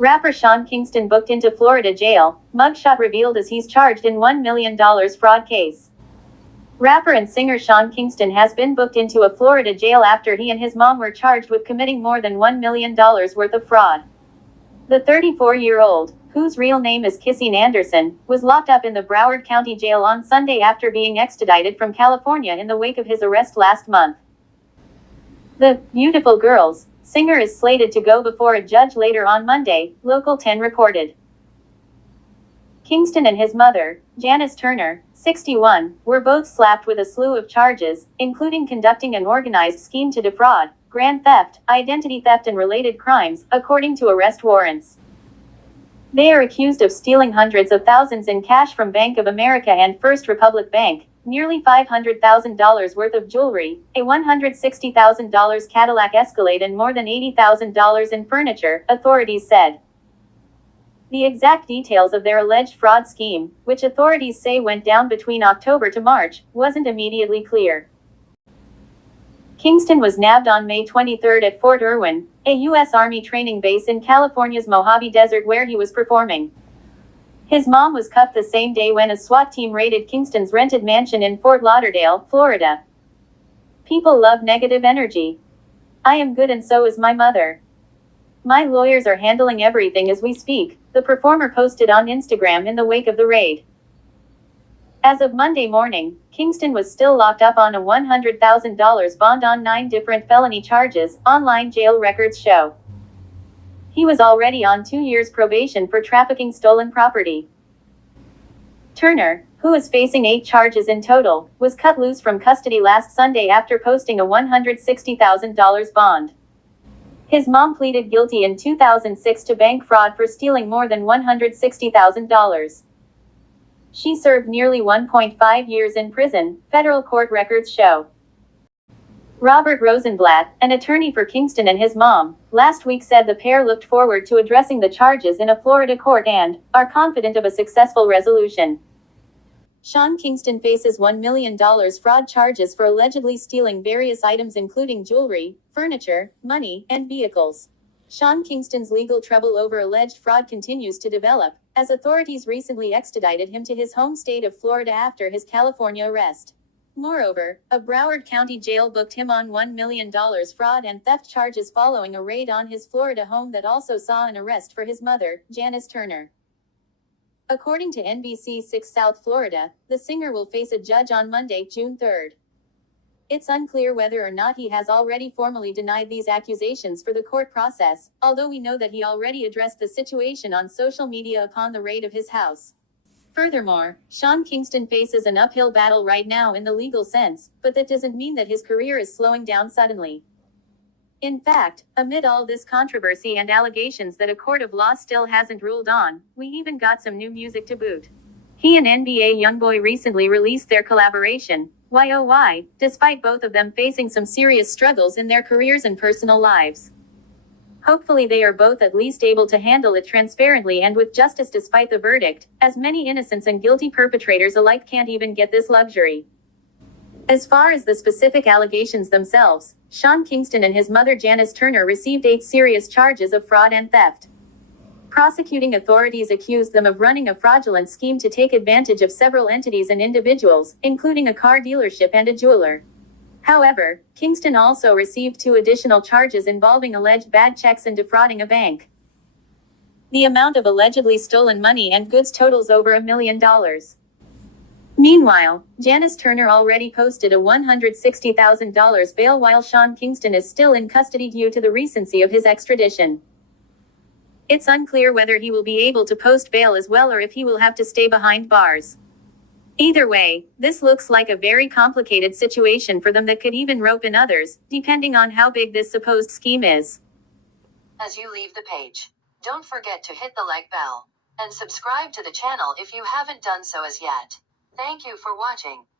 Rapper Sean Kingston booked into Florida jail, mugshot revealed as he's charged in $1 million fraud case. Rapper and singer Sean Kingston has been booked into a Florida jail after he and his mom were charged with committing more than $1 million worth of fraud. The 34-year-old, whose real name is Kissine Anderson, was locked up in the Broward County jail on Sunday after being extradited from California in the wake of his arrest last month. The "Beautiful Girls" singer is slated to go before a judge later on Monday, Local 10 reported. Kingston and his mother, Janice Turner, 61, were both slapped with a slew of charges, including conducting an organized scheme to defraud, grand theft, identity theft and related crimes, according to arrest warrants. They are accused of stealing hundreds of thousands in cash from Bank of America and First Republic Bank, nearly $500,000 worth of jewelry, a $160,000 Cadillac Escalade and more than $80,000 in furniture, authorities said. The exact details of their alleged fraud scheme, which authorities say went down between October to March, wasn't immediately clear. Kingston was nabbed on May 23 at Fort Irwin, a U.S. Army training base in California's Mojave Desert where he was performing. His mom was cuffed the same day when a SWAT team raided Kingston's rented mansion in Fort Lauderdale, Florida. People love negative energy. I am good and so is my mother. My lawyers are handling everything as we speak, the performer posted on Instagram in the wake of the raid. As of Monday morning, Kingston was still locked up on a $100,000 bond on 9 different felony charges, online jail records show. He was already on 2 years probation for trafficking stolen property. Turner, who is facing 8 charges in total, was cut loose from custody last Sunday after posting a $160,000 bond. His mom pleaded guilty in 2006 to bank fraud for stealing more than $160,000. She served nearly 1.5 years in prison, federal court records show. Robert Rosenblatt, an attorney for Kingston and his mom, last week said the pair looked forward to addressing the charges in a Florida court and are confident of a successful resolution. Sean Kingston faces $1 million fraud charges for allegedly stealing various items including jewelry, furniture, money, and vehicles. Sean Kingston's legal trouble over alleged fraud continues to develop, as authorities recently extradited him to his home state of Florida after his California arrest. Moreover, a Broward County jail booked him on $1 million fraud and theft charges following a raid on his Florida home that also saw an arrest for his mother, Janice Turner. According to NBC 6 South Florida, the singer will face a judge on Monday, June 3. It's unclear whether or not he has already formally denied these accusations for the court process, although we know that he already addressed the situation on social media upon the raid of his house. Furthermore, Sean Kingston faces an uphill battle right now in the legal sense, but that doesn't mean that his career is slowing down suddenly. In fact, amid all this controversy and allegations that a court of law still hasn't ruled on, we even got some new music to boot. He and NBA YoungBoy recently released their collaboration, Why Oh Why, despite both of them facing some serious struggles in their careers and personal lives. Hopefully they are both at least able to handle it transparently and with justice despite the verdict, as many innocents and guilty perpetrators alike can't even get this luxury. As far as the specific allegations themselves, Sean Kingston and his mother Janice Turner received 8 serious charges of fraud and theft. Prosecuting authorities accused them of running a fraudulent scheme to take advantage of several entities and individuals, including a car dealership and a jeweler. However, Kingston also received 2 additional charges involving alleged bad checks and defrauding a bank. The amount of allegedly stolen money and goods totals over $1 million. Meanwhile, Janice Turner already posted a $160,000 bail while Sean Kingston is still in custody due to the recency of his extradition. It's unclear whether he will be able to post bail as well or if he will have to stay behind bars. Either way, this looks like a very complicated situation for them that could even rope in others, depending on how big this supposed scheme is. As you leave the page, don't forget to hit the like bell and subscribe to the channel if you haven't done so as yet. Thank you for watching.